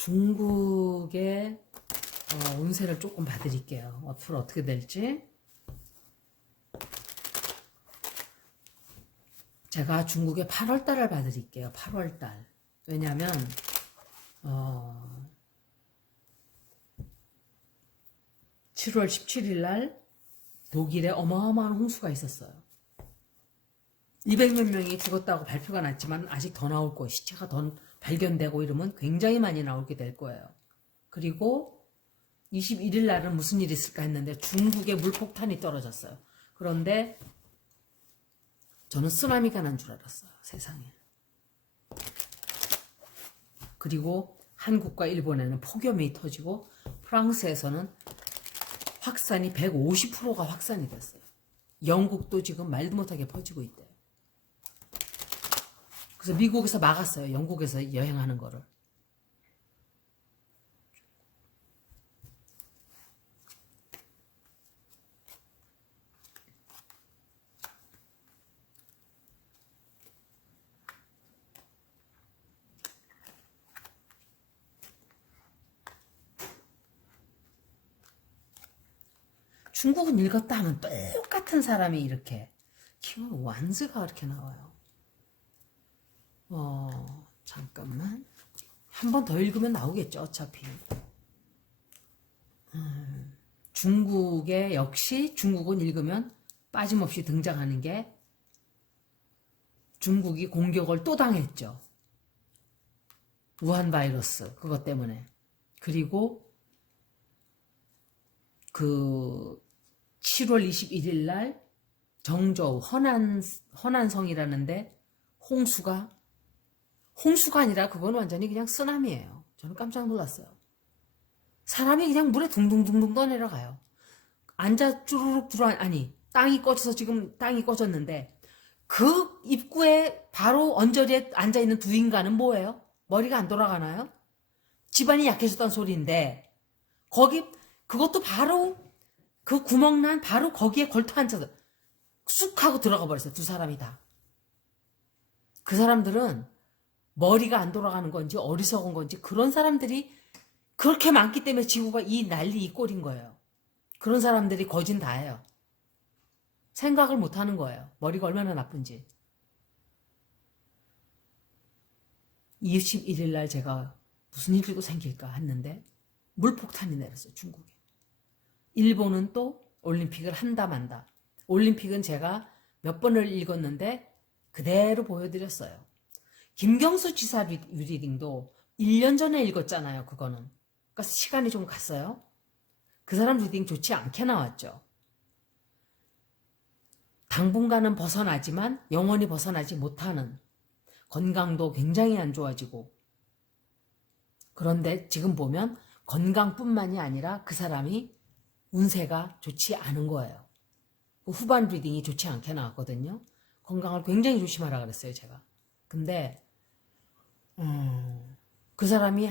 중국의 운세를 조금 봐드릴게요. 앞으로 어떻게 될지. 제가 중국의 8월달을 봐드릴게요. 8월달. 왜냐면 7월 17일 날 독일에 어마어마한 홍수가 있었어요. 200몇 명이 죽었다고 발표가 났지만 아직 더 나올 거예요. 시체가 더 발견되고 이러면 굉장히 많이 나오게 될 거예요. 그리고 21일 날은 무슨 일이 있을까 했는데 중국에 물폭탄이 떨어졌어요. 그런데 저는 쓰나미가 난 줄 알았어요. 세상에. 그리고 한국과 일본에는 폭염이 터지고 프랑스에서는 확산이 150%가 확산이 됐어요. 영국도 지금 말도 못하게 퍼지고 있대요. 그래서 미국에서 막았어요. 영국에서 여행하는 거를. 중국은 읽었다 하면 똑같은 사람이 이렇게 킹 완즈가 이렇게 나와요. 잠깐만. 한 번 더 읽으면 나오겠죠, 어차피. 중국에 역시 중국은 읽으면 빠짐없이 등장하는 게 중국이 공격을 또 당했죠. 우한 바이러스 그것 때문에. 그리고 그 7월 21일 날 정저우 허난성이라는데 홍수가 아니라 그건 완전히 그냥 쓰나미예요. 저는 깜짝 놀랐어요. 사람이 그냥 물에 둥둥둥둥 떠내려가요. 앉아 쭈르륵 아니 땅이 꺼져서 지금 땅이 꺼졌는데 그 입구에 바로 언저리에 앉아있는 두 인간은 뭐예요? 머리가 안 돌아가나요? 집안이 약해졌다는 소리인데 그것도 바로 그 구멍 난 바로 거기에 걸터 앉아서 쑥 하고 들어가 버렸어요. 두 사람이 다. 그 사람들은 머리가 안 돌아가는 건지 어리석은 건지 그런 사람들이 그렇게 많기 때문에 지구가 이 난리 이 꼴인 거예요. 그런 사람들이 거진 다예요. 생각을 못 하는 거예요. 머리가 얼마나 나쁜지. 21일 날 제가 무슨 일이 생길까 했는데 물폭탄이 내렸어요. 중국에. 일본은 또 올림픽을 한다 만다. 올림픽은 제가 몇 번을 읽었는데 그대로 보여드렸어요. 김경수 지사 리딩도 1년 전에 읽었잖아요. 그거는. 그러니까 시간이 좀 갔어요. 그 사람 리딩 좋지 않게 나왔죠. 당분간은 벗어나지만 영원히 벗어나지 못하는, 건강도 굉장히 안 좋아지고, 그런데 지금 보면 건강뿐만이 아니라 그 사람이 운세가 좋지 않은 거예요. 그 후반 리딩이 좋지 않게 나왔거든요. 건강을 굉장히 조심하라 그랬어요, 제가. 근데 그 사람이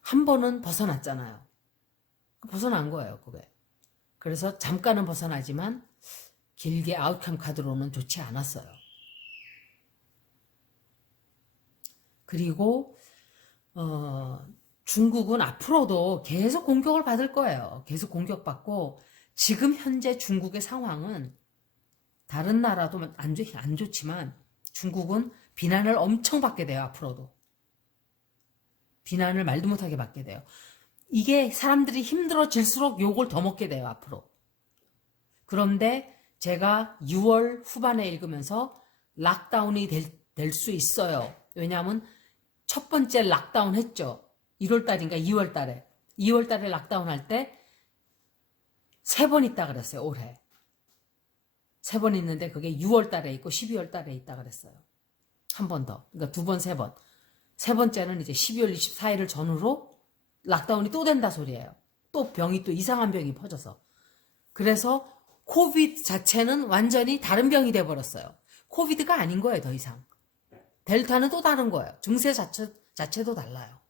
한 번은 벗어났잖아요. 벗어난 거예요, 그게. 그래서 잠깐은 벗어나지만 길게 아웃컴 카드로는 좋지 않았어요. 그리고 중국은 앞으로도 계속 공격을 받을 거예요. 계속 공격받고 지금 현재 중국의 상황은 다른 나라도 안 좋지만 중국은 비난을 엄청 받게 돼요. 앞으로도. 비난을 말도 못하게 받게 돼요. 이게 사람들이 힘들어질수록 욕을 더 먹게 돼요. 앞으로. 그런데 제가 6월 후반에 읽으면서 락다운이 될 수 있어요. 왜냐하면 첫 번째 락다운 했죠. 1월달인가 2월달에. 2월달에 락다운 할 때 3번 있다 그랬어요. 올해. 3번 있는데 그게 6월달에 있고 12월달에 있다 그랬어요. 한 번 더. 그러니까 2번, 3번. 세 번째는 이제 12월 24일을 전후로 락다운이 또 된다 소리예요. 또 병이 또 이상한 병이 퍼져서. 그래서 코비드 자체는 완전히 다른 병이 돼버렸어요. 코비드가 아닌 거예요. 더 이상. 델타는 또 다른 거예요. 증세 자체도 달라요.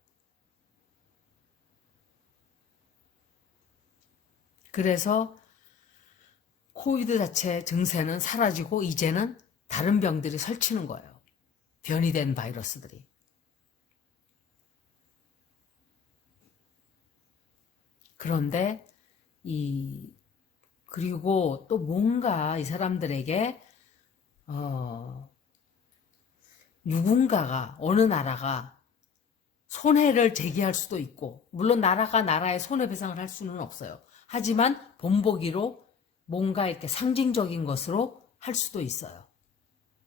그래서 코비드 자체 증세는 사라지고 이제는 다른 병들이 설치는 거예요. 변이된 바이러스들이. 그런데 그리고 또 뭔가 이 사람들에게 누군가가 어느 나라가 손해를 제기할 수도 있고, 물론 나라가 나라에 손해배상을 할 수는 없어요. 하지만 본보기로 뭔가 이렇게 상징적인 것으로 할 수도 있어요.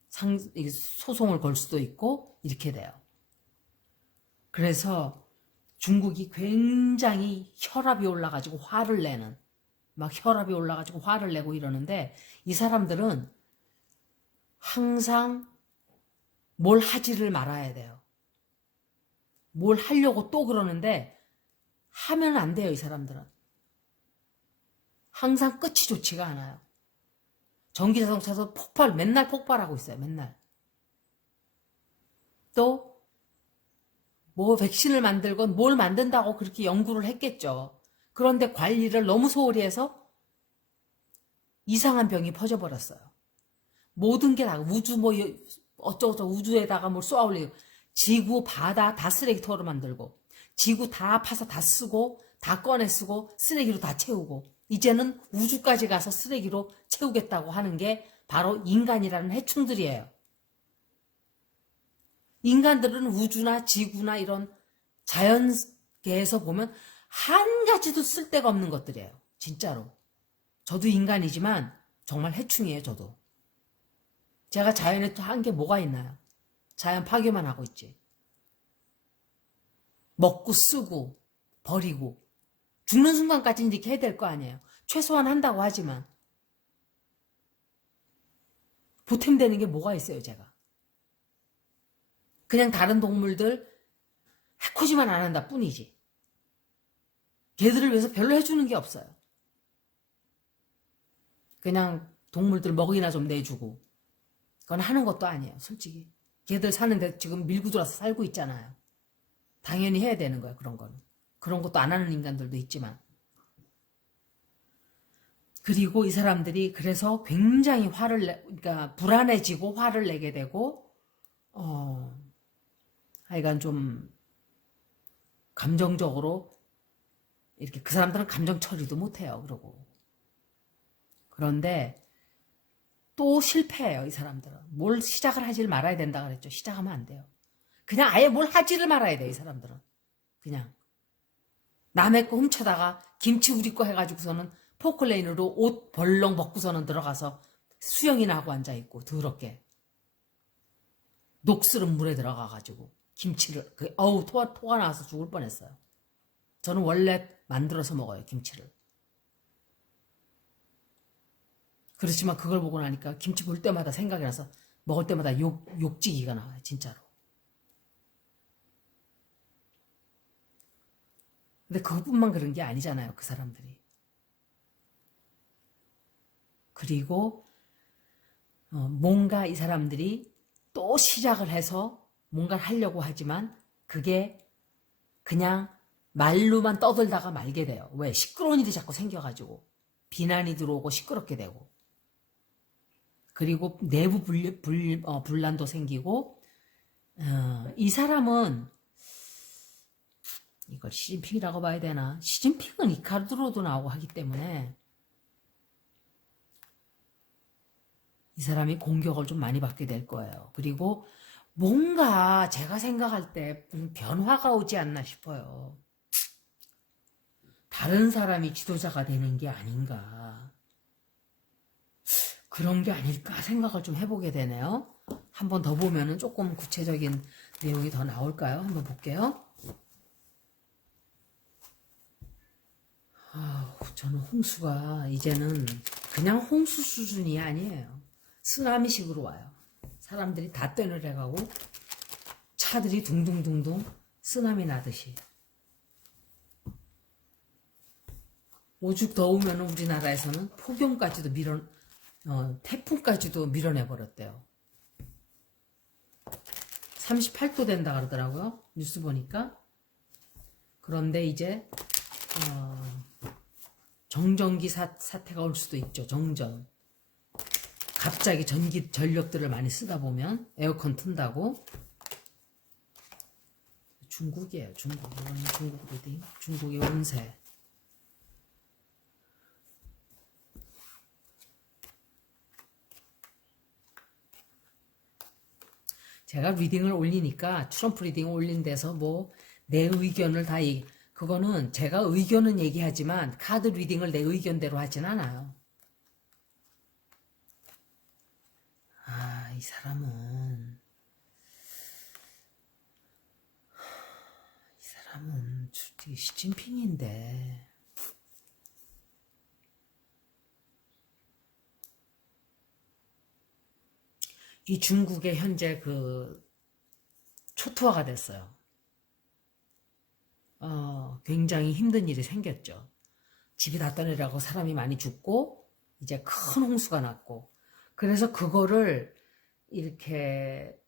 소송을 걸 수도 있고 이렇게 돼요. 그래서 중국이 굉장히 혈압이 올라가지고 화를 내는, 막 혈압이 올라가지고 화를 내고 이러는데, 이 사람들은 항상 뭘 하지를 말아야 돼요. 뭘 하려고 또 그러는데 하면 안 돼요. 이 사람들은 항상 끝이 좋지가 않아요. 전기자동차도 맨날 폭발하고 있어요. 맨날. 또 뭐 백신을 만들건 뭘 만든다고 그렇게 연구를 했겠죠. 그런데 관리를 너무 소홀히 해서 이상한 병이 퍼져버렸어요. 모든 게 다 우주 뭐 어쩌고저쩌고 우주에다가 뭘 쏘아올리고, 지구 바다 다 쓰레기통으로 만들고, 지구 다 파서 다 쓰고, 다 꺼내 쓰고, 쓰레기로 다 채우고, 이제는 우주까지 가서 쓰레기로 채우겠다고 하는 게 바로 인간이라는 해충들이에요. 인간들은 우주나 지구나 이런 자연계에서 보면 한 가지도 쓸데가 없는 것들이에요. 진짜로. 저도 인간이지만 정말 해충이에요. 저도. 제가 자연에 또 한 게 뭐가 있나요? 자연 파괴만 하고 있지. 먹고 쓰고 버리고 죽는 순간까지 이렇게 해야 될 거 아니에요. 최소한 한다고 하지만 보탬되는 게 뭐가 있어요. 제가. 그냥 다른 동물들 해코지만 안 한다 뿐이지. 걔들을 위해서 별로 해주는 게 없어요. 그냥 동물들 먹이나 좀 내주고, 그건 하는 것도 아니에요. 솔직히. 걔들 사는데 지금 밀고 들어와서 살고 있잖아요. 당연히 해야 되는 거예요. 그런 거는. 그런 것도 안 하는 인간들도 있지만. 그리고 이 사람들이 그래서 굉장히 그러니까 불안해지고 화를 내게 되고, 하여간 좀 감정적으로 이렇게, 그 사람들은 감정 처리도 못해요. 그러고. 그런데 또 실패해요. 이 사람들은. 뭘 시작을 하질 말아야 된다 그랬죠. 시작하면 안 돼요. 그냥 아예 뭘 하지를 말아야 돼요. 이 사람들은. 그냥 남의 거 훔쳐다가 김치 우리 거 해가지고서는 포클레인으로 옷 벌렁 벗고서는 들어가서 수영이나 하고 앉아있고, 더럽게 녹슬은 물에 들어가가지고 김치를, 토가 나와서 죽을 뻔했어요. 저는 원래 만들어서 먹어요. 김치를. 그렇지만 그걸 보고 나니까 김치 볼 때마다 생각이 나서 먹을 때마다 욕지기가 나와요. 진짜로. 근데 그것뿐만 그런 게 아니잖아요. 그 사람들이. 그리고 뭔가 이 사람들이 또 시작을 해서 뭔가를 하려고 하지만 그게 그냥 말로만 떠들다가 말게 돼요. 왜? 시끄러운 일이 자꾸 생겨가지고 비난이 들어오고 시끄럽게 되고, 그리고 내부 분란도 생기고, 이 사람은 이걸 시진핑이라고 봐야 되나? 시진핑은 리카르도로도 나오고 하기 때문에 이 사람이 공격을 좀 많이 받게 될 거예요. 그리고 뭔가 제가 생각할 때 변화가 오지 않나 싶어요. 다른 사람이 지도자가 되는 게 아닌가. 그런 게 아닐까 생각을 좀 해보게 되네요. 한 번 더 보면은 조금 구체적인 내용이 더 나올까요? 한번 볼게요. 저는 홍수가 이제는 그냥 홍수 수준이 아니에요. 쓰나미식으로 와요. 사람들이 다 떠내려가고 차들이 둥둥둥둥 쓰나미 나듯이. 오죽 더우면 우리나라에서는 폭염까지도 태풍까지도 밀어내버렸대요. 38도 된다 그러더라고요. 뉴스 보니까. 그런데 이제 정전기 사태가 올 수도 있죠. 정전. 갑자기 전력들을 많이 쓰다 보면 에어컨 튼다고. 중국이에요. 중국. 중국 리딩. 중국의 운세. 제가 리딩을 올리니까 트럼프 리딩을 올린 데서 뭐 내 의견을 다 그거는 제가 의견은 얘기하지만 카드 리딩을 내 의견대로 하진 않아요. 아, 이 사람은 되게 시진핑인데 이 중국의 현재 그 초토화가 됐어요. 굉장히 힘든 일이 생겼죠. 집이 다 떠내려고 사람이 많이 죽고 이제 큰 홍수가 났고 그래서 그거를 이렇게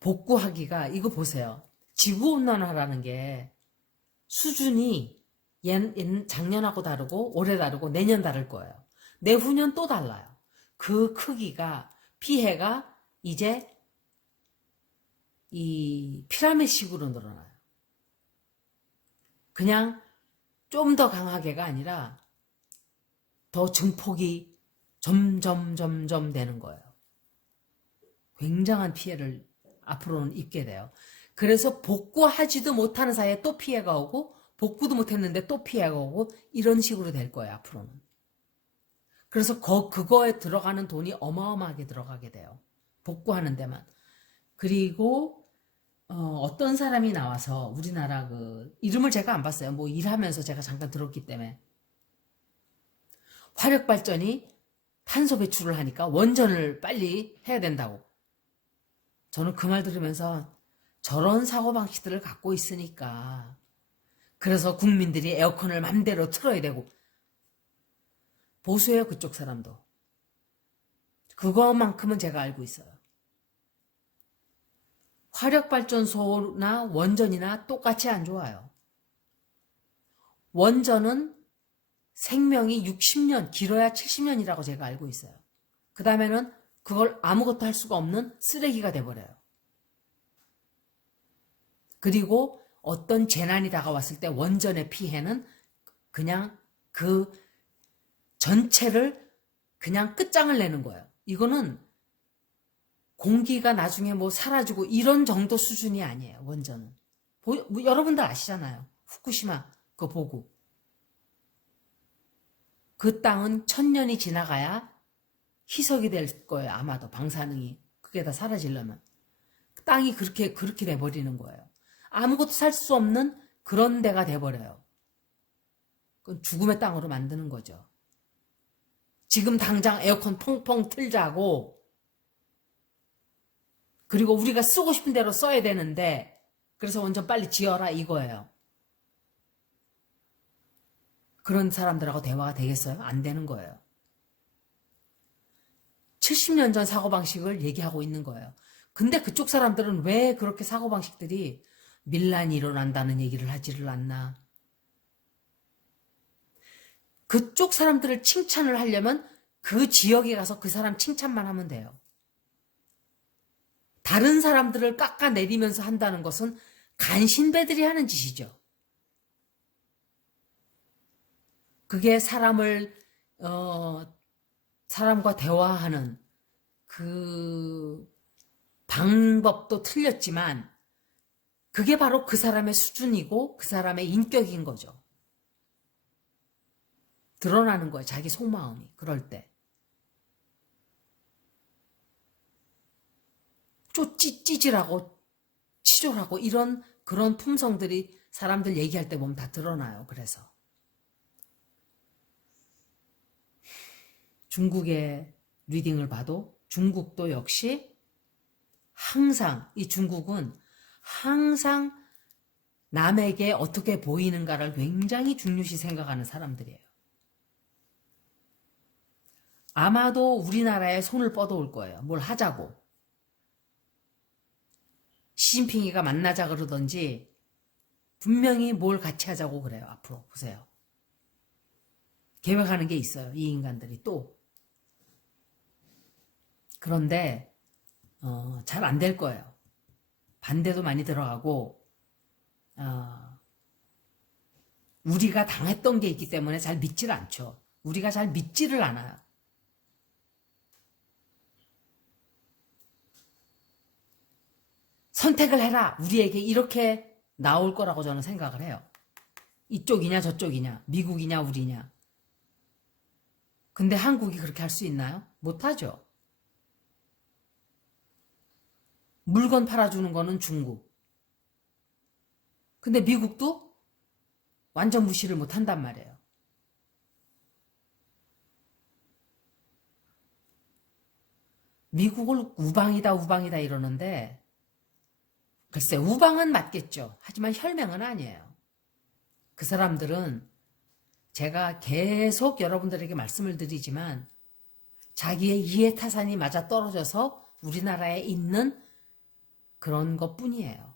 복구하기가 이거 보세요. 지구온난화라는 게 수준이 작년하고 다르고 올해 다르고 내년 다를 거예요. 내후년 또 달라요. 그 크기가 피해가 이제 이 피라미드식으로 늘어나요. 그냥 좀 더 강하게가 아니라 더 증폭이 점점 되는 거예요. 굉장한 피해를 앞으로는 입게 돼요. 그래서 복구하지도 못하는 사이에 또 피해가 오고 복구도 못했는데 또 피해가 오고 이런 식으로 될 거예요. 앞으로는. 그래서 그거에 들어가는 돈이 어마어마하게 들어가게 돼요. 복구하는 데만. 그리고 어떤 사람이 나와서 우리나라 그 이름을 제가 안 봤어요. 뭐 일하면서 제가 잠깐 들었기 때문에 화력발전이 탄소 배출을 하니까 원전을 빨리 해야 된다고. 저는 그 말 들으면서 저런 사고방식들을 갖고 있으니까 그래서 국민들이 에어컨을 맘대로 틀어야 되고 보수해요. 그쪽 사람도. 그것만큼은 제가 알고 있어요. 화력발전소나 원전이나 똑같이 안 좋아요. 원전은 생명이 60년, 길어야 70년이라고 제가 알고 있어요. 그 다음에는 그걸 아무것도 할 수가 없는 쓰레기가 돼버려요. 그리고 어떤 재난이 다가왔을 때 원전의 피해는 그냥 그 전체를 그냥 끝장을 내는 거예요. 이거는 공기가 나중에 뭐 사라지고 이런 정도 수준이 아니에요. 원전은. 여러분들 아시잖아요. 후쿠시마 그거 보고. 그 땅은 1000년이 지나가야 희석이 될 거예요. 아마도 방사능이. 그게 다 사라지려면. 땅이 그렇게 돼버리는 거예요. 아무것도 살 수 없는 그런 데가 돼버려요. 그건 죽음의 땅으로 만드는 거죠. 지금 당장 에어컨 펑펑 틀자고 그리고 우리가 쓰고 싶은 대로 써야 되는데 그래서 원전 빨리 지어라 이거예요. 그런 사람들하고 대화가 되겠어요? 안 되는 거예요. 70년 전 사고방식을 얘기하고 있는 거예요. 근데 그쪽 사람들은 왜 그렇게 사고방식들이 밀란이 일어난다는 얘기를 하지를 않나. 그쪽 사람들을 칭찬을 하려면 그 지역에 가서 그 사람 칭찬만 하면 돼요. 다른 사람들을 깎아내리면서 한다는 것은 간신배들이 하는 짓이죠. 그게 사람과 대화하는 그 방법도 틀렸지만 그게 바로 그 사람의 수준이고 그 사람의 인격인 거죠. 드러나는 거예요. 자기 속마음이. 그럴 때. 찌질하고 치졸하고 그런 품성들이 사람들 얘기할 때 보면 다 드러나요. 그래서. 중국의 리딩을 봐도 중국도 역시 항상 이 중국은 항상 남에게 어떻게 보이는가를 굉장히 중요시 생각하는 사람들이에요. 아마도 우리나라에 손을 뻗어올 거예요. 뭘 하자고. 시진핑이가 만나자 그러던지 분명히 뭘 같이 하자고 그래요. 앞으로 보세요. 계획하는 게 있어요. 이 인간들이 또. 그런데 잘 안 될 거예요. 반대도 많이 들어가고 우리가 당했던 게 있기 때문에 잘 믿지를 않죠. 우리가 잘 믿지를 않아요. 선택을 해라. 우리에게 이렇게 나올 거라고 저는 생각을 해요. 이쪽이냐 저쪽이냐, 미국이냐 우리냐. 근데 한국이 그렇게 할 수 있나요? 못하죠. 물건 팔아주는 거는 중국. 근데 미국도 완전 무시를 못한단 말이에요. 미국을 우방이다 우방이다 이러는데 글쎄 우방은 맞겠죠. 하지만 혈맹은 아니에요. 그 사람들은 제가 계속 여러분들에게 말씀을 드리지만 자기의 이해타산이 맞아 떨어져서 우리나라에 있는 그런 것뿐이에요.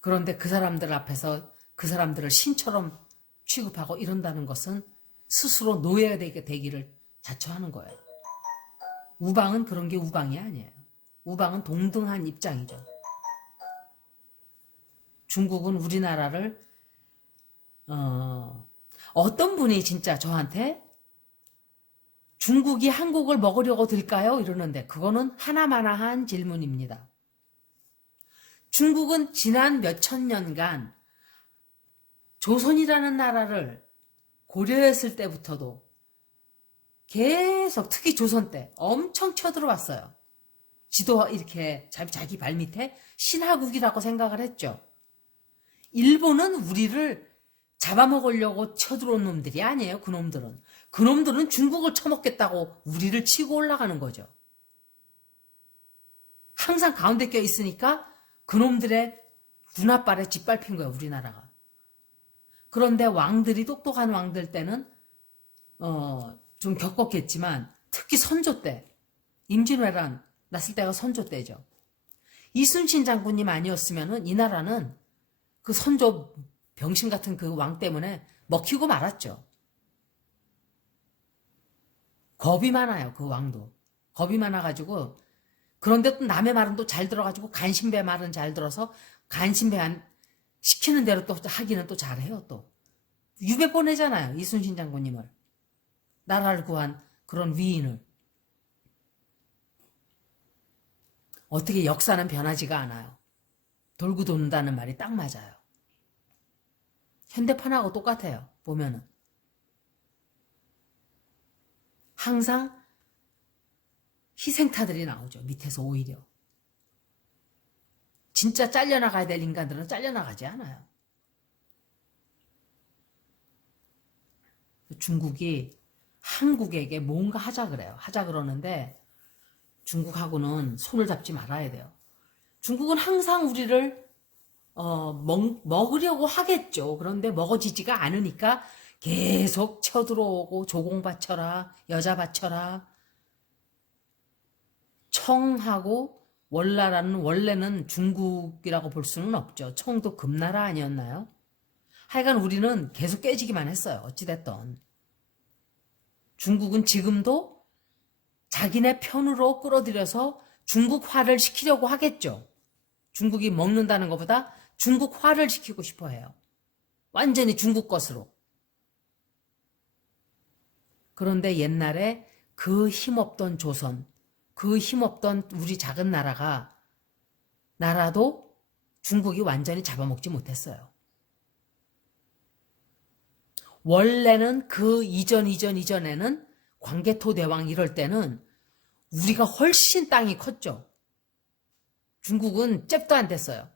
그런데 그 사람들 앞에서 그 사람들을 신처럼 취급하고 이런다는 것은 스스로 노예가 되기를 자처하는 거예요. 우방은 그런 게 우방이 아니에요. 우방은 동등한 입장이죠. 중국은 우리나라를 어떤 분이 진짜 저한테 중국이 한국을 먹으려고 들까요? 이러는데 그거는 하나마나한 질문입니다. 중국은 지난 몇천 년간 조선이라는 나라를 고려했을 때부터도 계속 특히 조선 때 엄청 쳐들어왔어요. 지도 이렇게 자기 발밑에 신하국이라고 생각을 했죠. 일본은 우리를 잡아먹으려고 쳐들어온 놈들이 아니에요. 그놈들은 중국을 쳐먹겠다고 우리를 치고 올라가는 거죠. 항상 가운데 껴 있으니까 그놈들의 군홧발에 짓밟힌 거예요. 우리나라가. 그런데 왕들이 똑똑한 왕들 때는 좀 겪었겠지만 특히 선조 때 임진왜란 났을 때가 선조 때죠. 이순신 장군님 아니었으면 이 나라는 그 선조 병신 같은 그 왕 때문에 먹히고 말았죠. 겁이 많아요. 그 왕도. 겁이 많아가지고 그런데 또 남의 말은 또 잘 들어가지고 간신배 말은 잘 들어서 간신배 시키는 대로 또 하기는 또 잘해요. 또 유배 보내잖아요. 이순신 장군님을. 나라를 구한 그런 위인을. 어떻게 역사는 변하지가 않아요. 돌고 돈다는 말이 딱 맞아요. 현대판하고 똑같아요. 보면은. 항상 희생타들이 나오죠. 밑에서 오히려. 진짜 잘려나가야 될 인간들은 잘려나가지 않아요. 중국이 한국에게 뭔가 하자 그래요. 하자 그러는데 중국하고는 손을 잡지 말아야 돼요. 중국은 항상 우리를 먹으려고 하겠죠. 그런데 먹어지지가 않으니까 계속 쳐들어오고 조공 바쳐라, 여자 바쳐라. 청하고 원래는 중국이라고 볼 수는 없죠. 청도 금나라 아니었나요? 하여간 우리는 계속 깨지기만 했어요. 어찌됐든. 중국은 지금도 자기네 편으로 끌어들여서 중국화를 시키려고 하겠죠. 중국이 먹는다는 것보다 중국화를 시키고 싶어 해요. 완전히 중국 것으로. 그런데 옛날에 그 힘없던 조선, 그 힘없던 우리 작은 나라도 중국이 완전히 잡아먹지 못했어요. 원래는 그 이전에는 광개토 대왕 이럴 때는 우리가 훨씬 땅이 컸죠. 중국은 잽도 안 됐어요.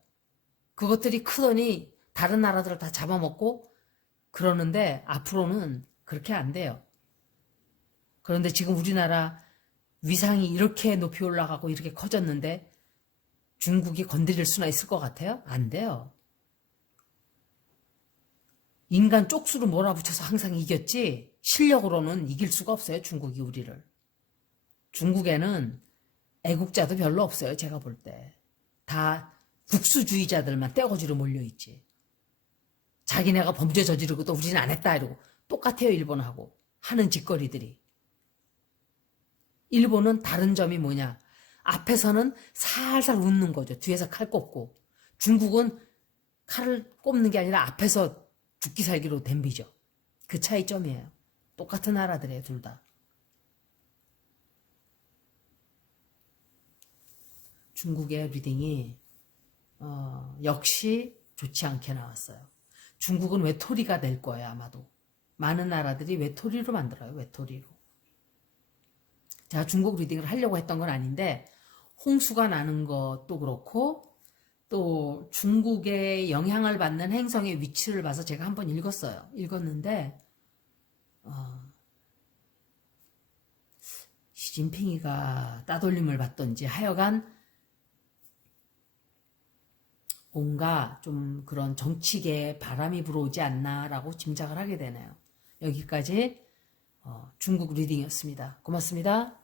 그것들이 크더니 다른 나라들을 다 잡아먹고 그러는데 앞으로는 그렇게 안 돼요. 그런데 지금 우리나라 위상이 이렇게 높이 올라가고 이렇게 커졌는데 중국이 건드릴 수나 있을 것 같아요? 안 돼요. 인간 쪽수로 몰아붙여서 항상 이겼지 실력으로는 이길 수가 없어요. 중국이 우리를. 중국에는 애국자도 별로 없어요. 제가 볼 때. 다 국수주의자들만 떼거지로 몰려있지. 자기네가 범죄 저지르고 또 우리는 안 했다 이러고 똑같아요. 일본하고. 하는 짓거리들이. 일본은 다른 점이 뭐냐. 앞에서는 살살 웃는 거죠. 뒤에서 칼 꼽고. 중국은 칼을 꼽는 게 아니라 앞에서 죽기 살기로 덤비죠. 그 차이점이에요. 똑같은 나라들이에요. 둘 다. 중국의 리딩이 역시 좋지 않게 나왔어요. 중국은 외톨이가 될 거예요, 아마도. 많은 나라들이 외톨이로 만들어요, 외톨이로. 제가 중국 리딩을 하려고 했던 건 아닌데 홍수가 나는 것도 그렇고 또 중국의 영향을 받는 행성의 위치를 봐서 제가 한번 읽었는데 시진핑이가 따돌림을 받던지 하여간 뭔가 좀 그런 정치계에 바람이 불어오지 않나라고 짐작을 하게 되네요. 여기까지 중국 리딩이었습니다. 고맙습니다.